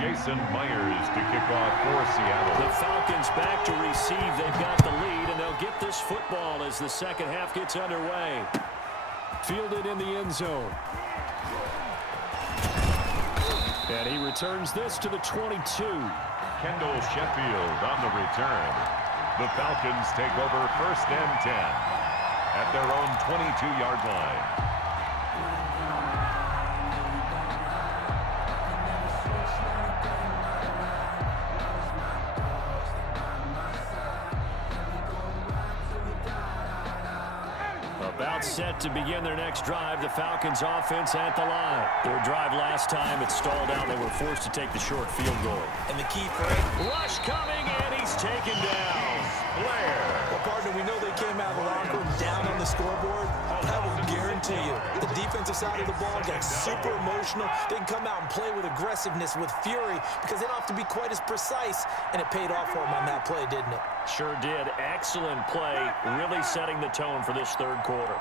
Jason Myers to kick off for Seattle. The Falcons back to receive. They've got the lead, and they'll get this football as the second half gets underway. Fielded in the end zone. And he returns this to the 22. Kendall Sheffield on the return. The Falcons take over 1st and 10 at their own 22-yard line. About set to begin their next drive. The Falcons offense at the line. Their drive last time, it stalled out. They were forced to take the short field goal. And the key for it. Rush coming, and he's taken down. Blair. Well, partner, we know they came out of the locker room down on the scoreboard. I will guarantee you, the defensive side of the ball got super emotional. They can come out and play with aggressiveness, with fury, because they don't have to be quite as precise. And it paid off for them on that play, didn't it? Sure did. Excellent play, really setting the tone for this third quarter.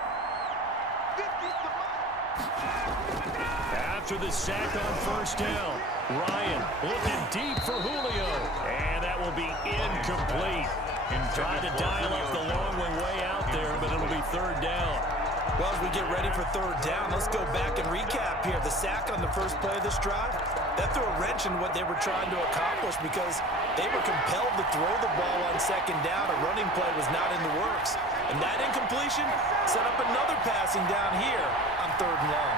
After the sack on 1st down, Ryan looking deep for Julio. And that will be incomplete. Tried to dial up the long way out there, but it'll be 3rd down. Well, as we get ready for 3rd down, let's go back and recap here. The sack on the first play of this drive, that threw a wrench in what they were trying to accomplish because they were compelled to throw the ball on 2nd down. A running play was not in the works. And that incompletion set up another passing down here on 3rd and long.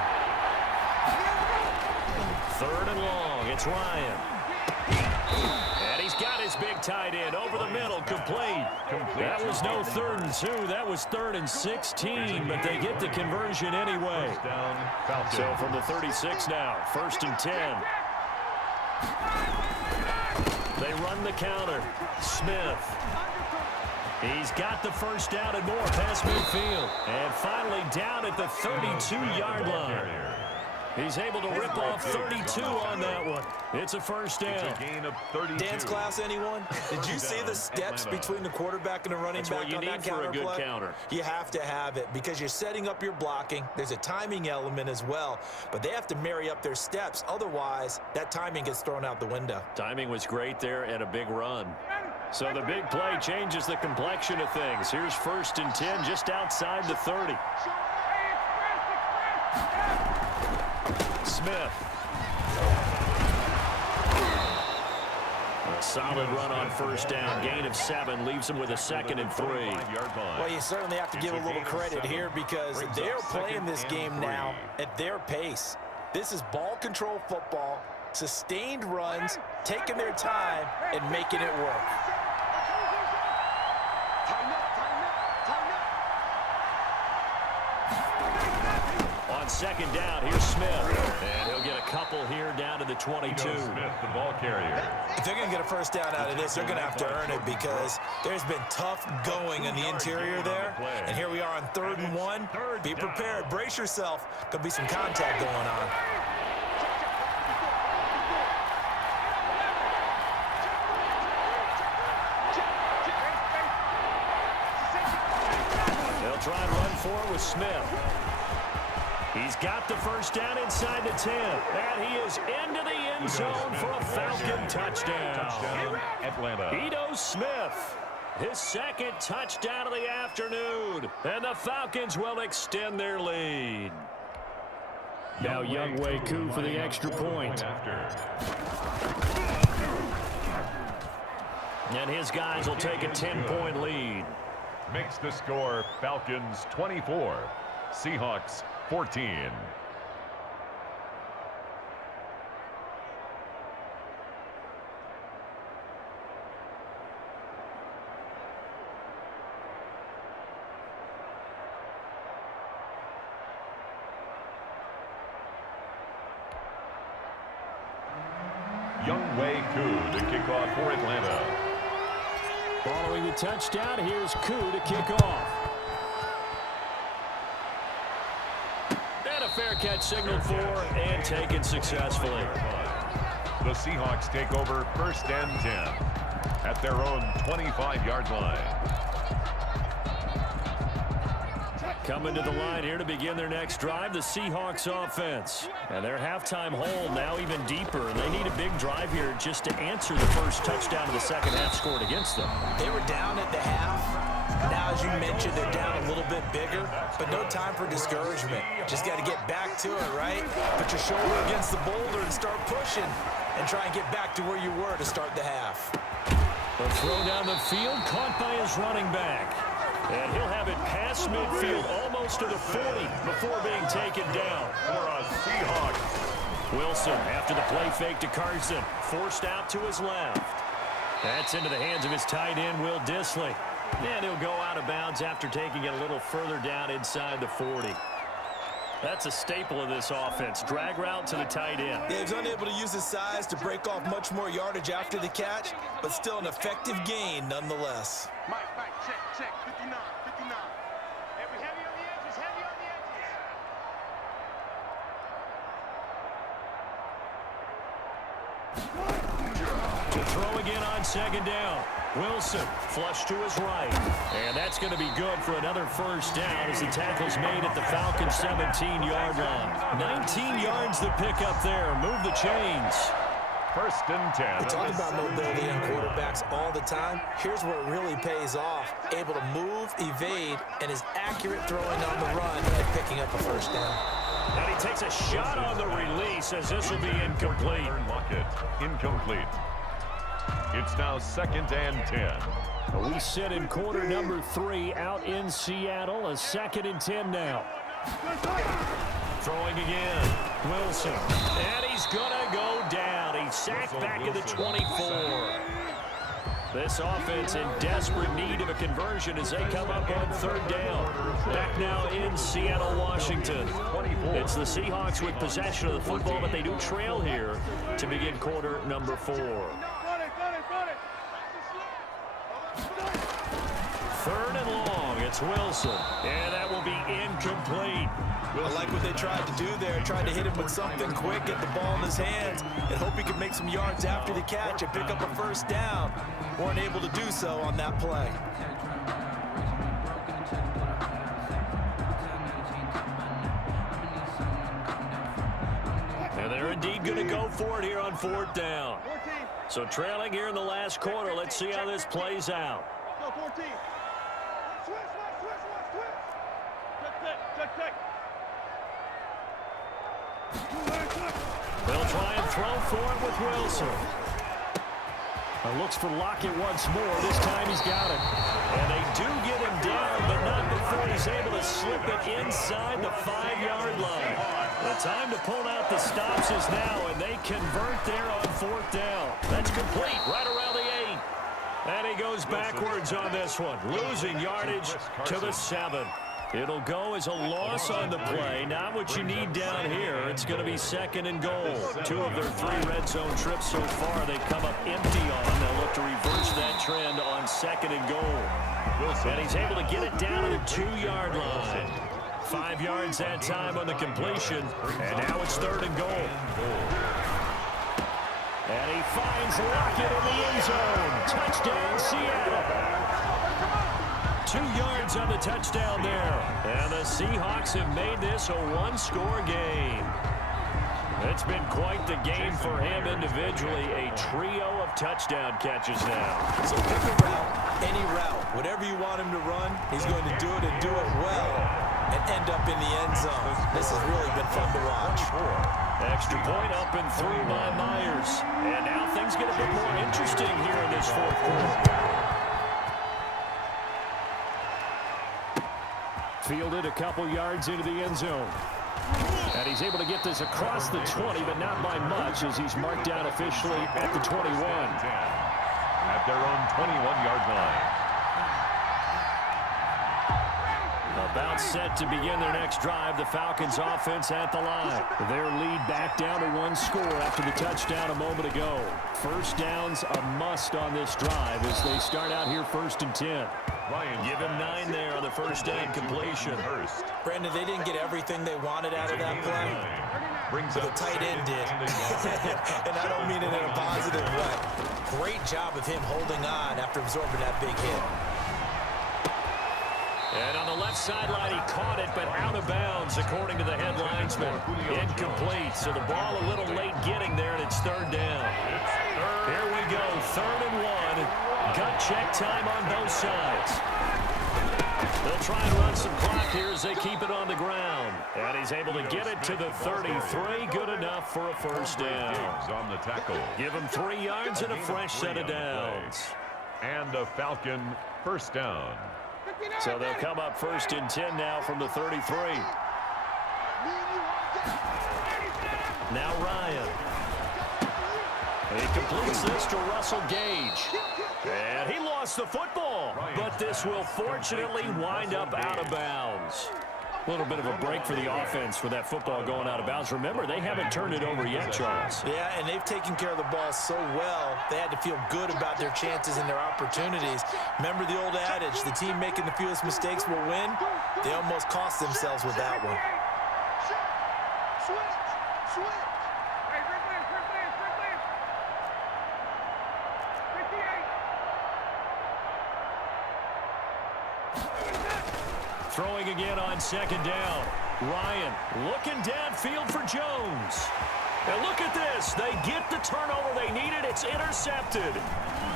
3rd and long, it's Ryan. And he's got his big tight end over the middle, complete. That was no 3rd and 2, that was 3rd and 16, but they get the conversion anyway. So from the 36 now, 1st and 10. They run the counter. Smith. He's got the 1st down and more past midfield. And finally down at the 32-yard line. He's able to rip off 32 on that one. It's a 1st down. It's a gain of 32. Dance class, anyone? Did you see the steps between the quarterback and the running back on that counter play? That's what you need for a good counter. You have to have it because you're setting up your blocking. There's a timing element as well, but they have to marry up their steps. Otherwise, that timing gets thrown out the window. Timing was great there and a big run. So the big play changes the complexion of things. Here's 1st and 10 just outside the 30. Smith. A solid run on 1st down. Gain of 7 leaves him with a 2nd and 3. Well, you certainly have to give a little credit here because they're playing this game now at their pace. This is ball control football, sustained runs, taking their time, and making it work. On 2nd down, here's Smith. And he'll get a couple here down to the 22. Smith, the ball carrier. If they're going to get a 1st down out of this, they're going to have to earn it because there's been tough going in the interior there. And here we are on 3rd and 1. Be prepared. Brace yourself. Could be some contact going on. They'll try and run for it with Smith. He's got the 1st down inside the 10. And he is into the end zone for a Falcon touchdown. Atlanta. Ito Smith, his 2nd touchdown of the afternoon. And the Falcons will extend their lead. Now Younghoe Koo for the extra point. And his guys will take a 10-point lead. Makes the score Falcons 24, Seahawks 14. Younghoe Koo to kick off for Atlanta. Following the touchdown, here's Koo to kick off. And a fair catch signaled for and taken successfully. The Seahawks take over 1st and 10 at their own 25-yard line. Coming to the line here to begin their next drive, the Seahawks offense. And their halftime hole now even deeper. And they need a big drive here just to answer the first touchdown of the second half scored against them. They were down at the half. Now, as you mentioned, they're down a little bit bigger, but no time for discouragement. Just got to get back to it, right? Put your shoulder against the boulder and start pushing and try and get back to where you were to start the half. The throw down the field, caught by his running back. And he'll have it past midfield, almost to the 40, before being taken down. For a Seahawks. Wilson, after the play fake to Carson, forced out to his left. That's into the hands of his tight end, Will Dissly. And he'll go out of bounds after taking it a little further down inside the 40. That's a staple of this offense. Drag route to the tight end. Yeah, he's unable to use his size to break off much more yardage after the catch, but still an effective gain nonetheless. Mike, check, 59. Hey, we heavy on the edges, To throw again on second down. Wilson flush to his right. And that's going to be good for another first down as the tackle's made at the Falcons' 17-yard line. 19 yards to pick up there. Move the chains. First and 10. We talk about mobility in quarterbacks all the time. Here's where it really pays off. Able to move, evade, and is accurate throwing on the run and picking up a first down. And he takes a shot on the release as this will be incomplete. Incomplete. It's now second and 10. We sit in quarter number 3 out in Seattle. A second and 10 now. Throwing again. Wilson. And he's going to go down. He's sacked back at the 24. This offense in desperate need of a conversion as they come up on third down. Back now in Seattle, Washington. It's the Seahawks with possession of the football, but they do trail here to begin quarter number 4. Third and long, it's Wilson. And that will be incomplete. I like what they tried to do there. Tried to hit him with something quick, get the ball in his hands, and hope he could make some yards after the catch and pick up a first down. Weren't able to do so on that play. And they're indeed going to go for it here on fourth down. So trailing here in the last quarter. Let's see how this plays out. Go, 14. Switch. Check. They'll try and throw for it with Wilson. Looks for Lockett once more. This time he's got it. And they do get him down, but not before he's able to slip it inside the 5-yard line. The time to pull out the stops is now, and they convert there on fourth down. That's complete right around the 8. And he goes backwards on this one, losing yardage to the 7. It'll go as a loss on the play. Not what you need down here. It's going to be second and goal. 2 of their 3 red zone trips so far they've come up empty on. They'll look to reverse that trend on second and goal. And he's able to get it down to the 2-yard line. 5 yards that time on the completion. And now it's third and goal. And he finds Lockett in the end zone. Touchdown, Seattle. 2 yards on the touchdown there. And the Seahawks have made this a one-score game. It's been quite the game for him individually. A trio of touchdown catches now. So pick a route, any route. Whatever you want him to run, he's going to do it and do it well and end up in the end zone. This has really been fun to watch. Extra point up and through by Myers. And now things get a bit more interesting here in this fourth quarter. Fielded a couple yards into the end zone. And he's able to get this across the 20, but not by much as he's marked down officially at the 21. At their own 21-yard line. About set to begin their next drive. The Falcons offense at the line. Their lead back down to 1 score after the touchdown a moment ago. First down's a must on this drive as they start out here first and 10. Give him 9 there on the first down completion. Brandon, they didn't get everything they wanted out of that play. But the tight end did. And I don't mean it in a positive way. Great job of him holding on after absorbing that big hit. And on the left sideline, he caught it, but out of bounds, according to the head linesman. Incomplete, so the ball a little late getting there, and it's third down. Here we go, 3rd and 1. Gut check time on both sides. They'll try and run some clock here as they keep it on the ground. And he's able to get it to the 33. Good enough for a first down. On the tackle. Give him 3 yards and a fresh set of downs. And a Falcon first down. So they'll come up 1st and 10 now from the 33. Now Ryan. He completes this to Russell Gage. And he lost the football. But this will fortunately wind up out of bounds. A little bit of a break for the offense with that football going out of bounds. Remember, they haven't turned it over yet, Charles. Yeah, and they've taken care of the ball so well, they had to feel good about their chances and their opportunities. Remember the old adage, the team making the fewest mistakes will win? They almost cost themselves with that one. Throwing again on 2nd down. Ryan looking downfield for Jones. And look at this. They get the turnover they needed. It's intercepted.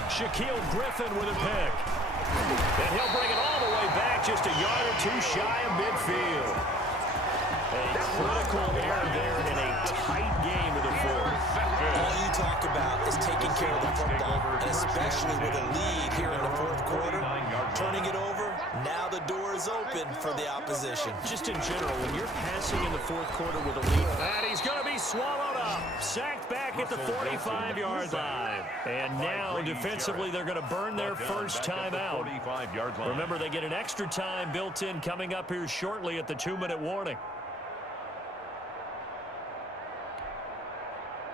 Shaquille Griffin with a pick. And he'll bring it all the way back just a yard or 2 shy of midfield. A critical error there in a tight game of the 4th. All you talk about is taking care of the football, and especially with a lead here in the 4th quarter, turning it over, now the door is open for the opposition. Just in general, when you're passing in the 4th quarter with a lead, and he's going to be swallowed up, sacked back at the 45-yard line. And now, defensively, they're going to burn their first time out. Remember, they get an extra time built in coming up here shortly at the 2-minute warning.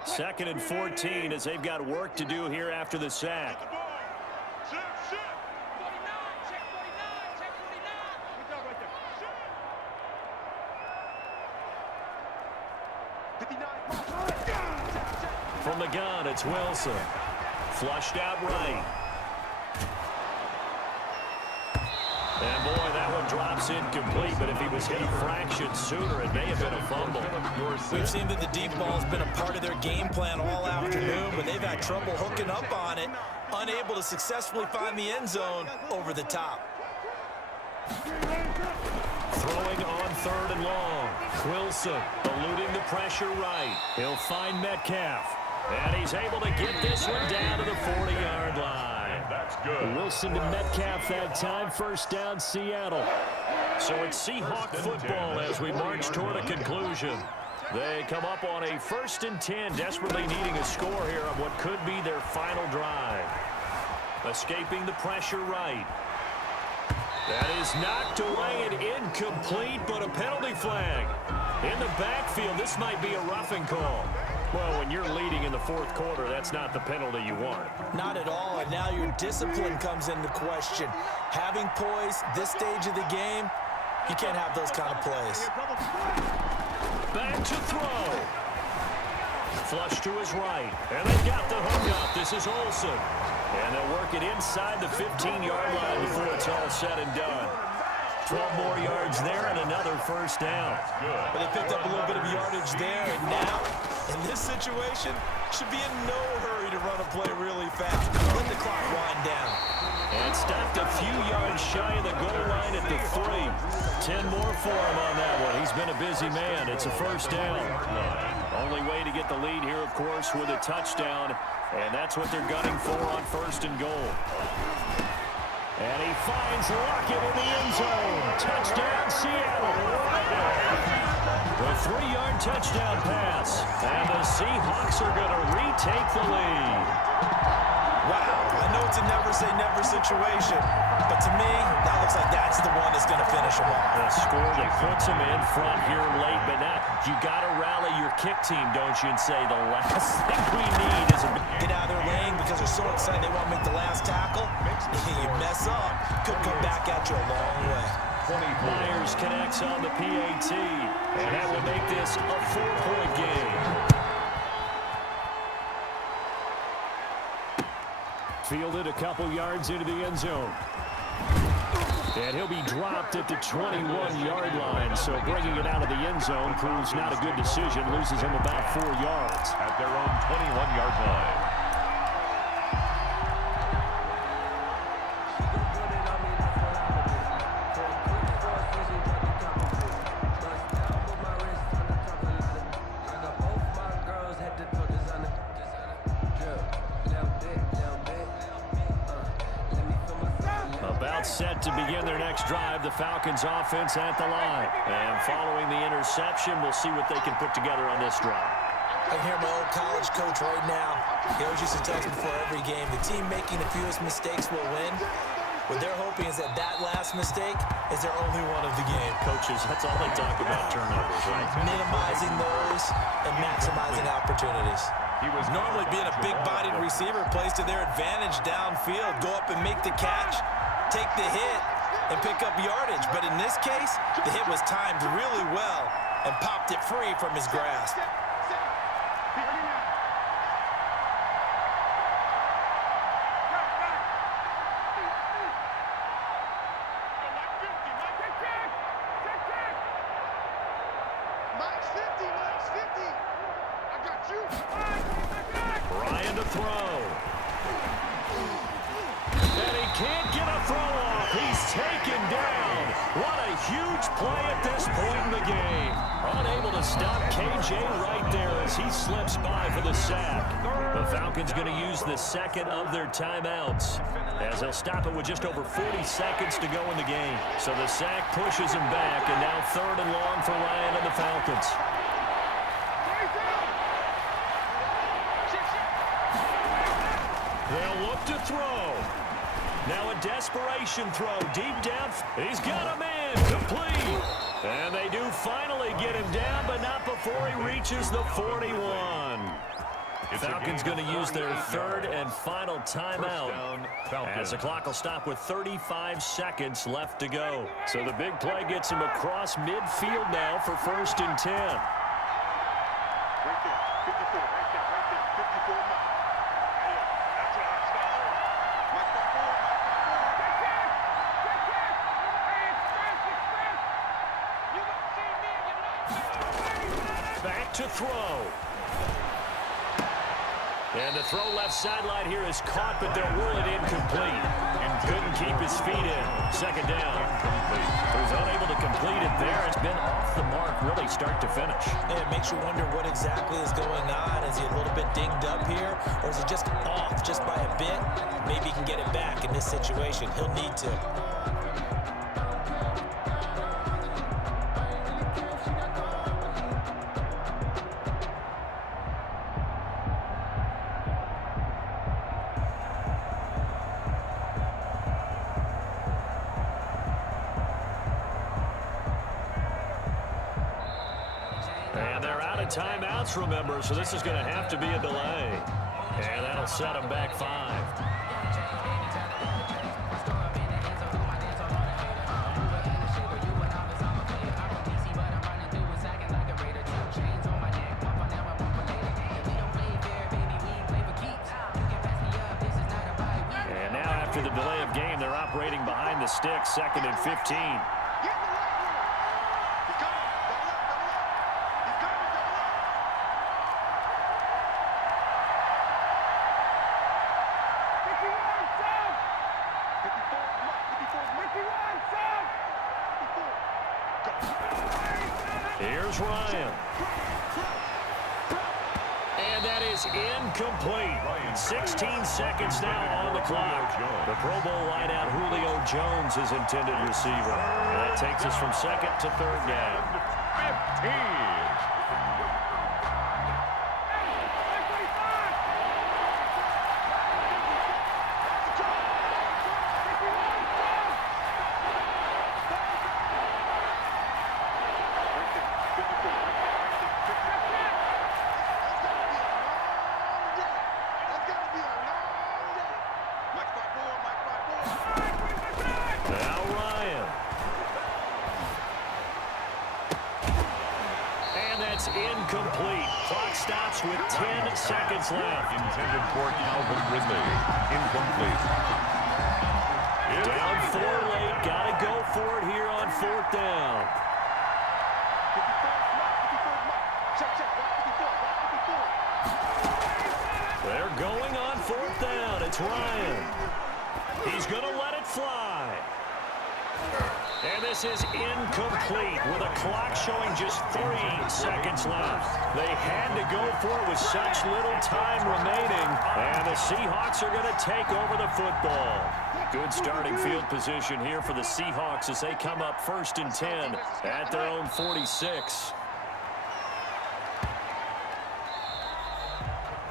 2nd and 14 as they've got work to do here after the sack. From the gun, it's Wilson. Flushed out right. And boy, that one drops incomplete, but if he was hit a fraction sooner, it may have been a fumble. We've seen that the deep ball has been a part of their game plan all afternoon, but they've had trouble hooking up on it, unable to successfully find the end zone over the top. Throwing on 3rd and long. Wilson eluding the pressure right. He'll find Metcalf. And he's able to get this one down to the 40-yard line. That's good. Wilson to Metcalf that time. First down, Seattle. So it's Seahawk football as we march toward a conclusion. They come up on a 1st and 10, desperately needing a score here on what could be their final drive. Escaping the pressure right. That is knocked away and incomplete, but a penalty flag. In the backfield, this might be a roughing call. Well, when you're leading in the 4th quarter, that's not the penalty you want. Not at all, and now your discipline comes into question. Having poise this stage of the game, you can't have those kind of plays. Back to throw. Flush to his right, and they've got the hook up. This is Olsen. And they'll work it inside the 15-yard line before it's all said and done. 12 more yards there and another first down. But they picked up a little bit of yardage there, and now, in this situation, should be in no hurry to run a play really fast. Let the clock wind down. And stopped a few yards shy of the goal line at the 3. 10 more for him on that one. He's been a busy man. It's a first down. Only way to get the lead here, of course, with a touchdown. And that's what they're gunning for on 1st and goal. And he finds Lockett in the end zone. Touchdown, Seattle. The 3-yard touchdown pass. And the Seahawks are going to retake the lead. Wow, I know it's a never-say-never situation, but to me, that looks like that's the one that's going to finish them off. A score that puts them in front here late, but now you got to rally your kick team, don't you, and say the last thing we need is a... Get out of their lane because they're so excited they want to make the last tackle. You mess up, could come back at you a long way. Myers connects on the PAT, and that will make this a 4-point game. Fielded a couple yards into the end zone. And he'll be dropped at the 21-yard line. So bringing it out of the end zone proves not a good decision. Loses him about 4 yards. At their own 21-yard line. Set to begin their next drive, the Falcons offense at the line. And following the interception, we'll see what they can put together on this drive. I can hear my old college coach right now. He always used to tell us before every game, the team making the fewest mistakes will win. What they're hoping is that last mistake is their only one of the game. Coaches, that's all they talk about, turnovers, right? Minimizing those and maximizing opportunities. He was normally being a big-bodied receiver plays to their advantage downfield. Go up and make the catch, take the hit, and pick up yardage. But in this case, the hit was timed really well and popped it free from his grasp. Ryan to throw. And he can't get a throw off. He's taken down. What a huge play at this point in the game. Unable to stop KJ right there as he slips by for the sack. The Falcons going to use the second of their timeouts as they'll stop it with just over 40 seconds to go in the game. So the sack pushes him back, and now 3rd and long for Ryan and the Falcons. They'll look to throw. Now a desperation throw deep down. He's got a man complete. And they do finally get him down, but not before he reaches the 41. Falcons going to use their 3rd and final timeout as the clock will stop with 35 seconds left to go. So the big play gets him across midfield now for 1st and 10. Right there, 54, right there, 54 miles. That's what I'm starting. Mike, back to throw. And the throw left sideline here is caught, but they'll rule it incomplete. Couldn't keep his feet in. 2nd down. He was unable to complete it there. It's been off the mark, really start to finish. Yeah, it makes you wonder what exactly is going on. Is he a little bit dinged up here, or is he just off just by a bit? Maybe he can get it back in this situation. He'll need to. And they're out of timeouts, remember, so this is going to have to be a delay. And that'll set them back 5. And now after the delay of game, they're operating behind the sticks, 2nd and 15. Here's Ryan. And that is incomplete. 16 seconds now on the clock. The Pro Bowl wideout Julio Jones is intended receiver. And that takes us from 2nd to 3rd down. 15. Incomplete. Clock stops with 10 seconds left. Intended for Calvin Ridley. Incomplete. Down 4 late. Got to go for it here on 4th down. They're going on 4th down. It's Ryan. He's going to let it fly. And this is incomplete with a clock showing just 3 seconds left. They had to go for it with such little time remaining. And the Seahawks are going to take over the football. Good starting field position here for the Seahawks as they come up 1st and 10 at their own 46.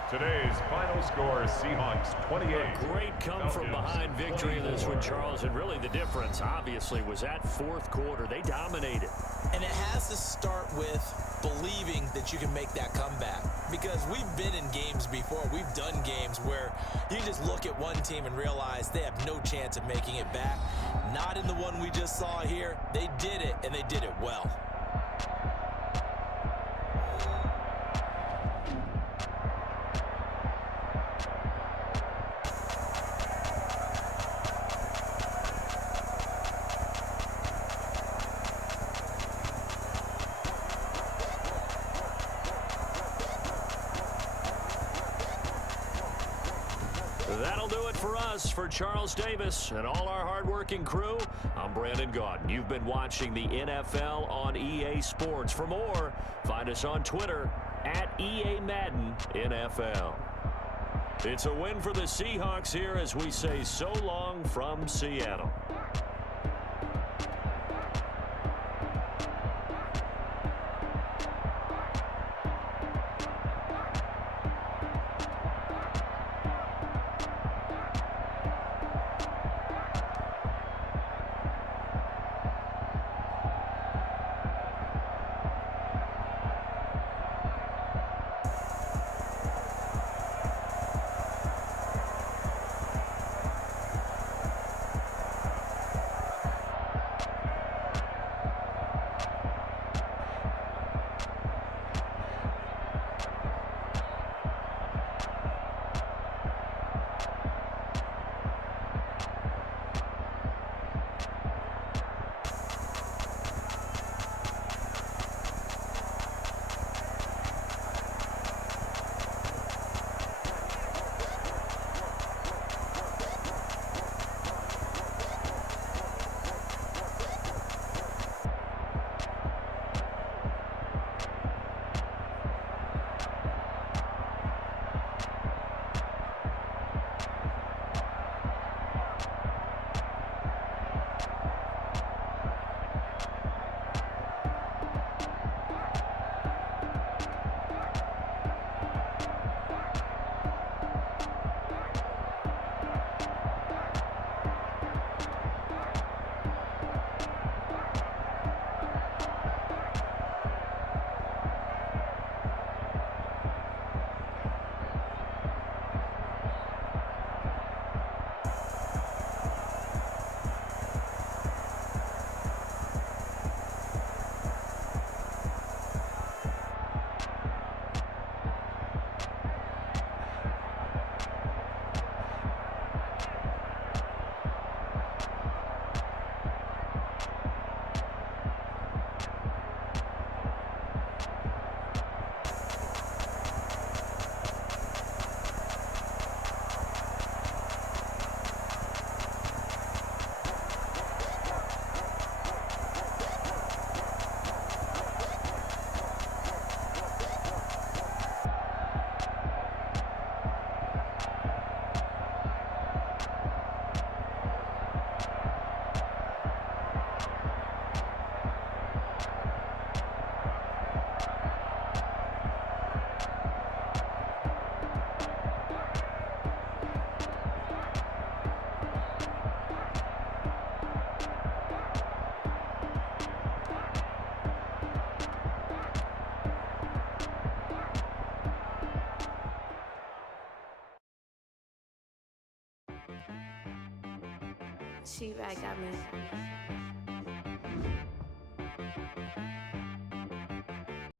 Today's final score, Seahawks 28. A great come-from-behind victory in this one, Charles. And really the difference, obviously, was that 4th quarter. They dominated. And it has to start with believing that you can make that comeback. Because we've been in games before. We've done games where you just look at one team and realize they have no chance of making it back. Not in the one we just saw here. They did it, and they did it well. That'll do it for us. For Charles Davis and all our hardworking crew, I'm Brandon Gaudin. You've been watching the NFL on EA Sports. For more, find us on Twitter at EA Madden NFL. It's a win for the Seahawks here as we say so long from Seattle. She right got me.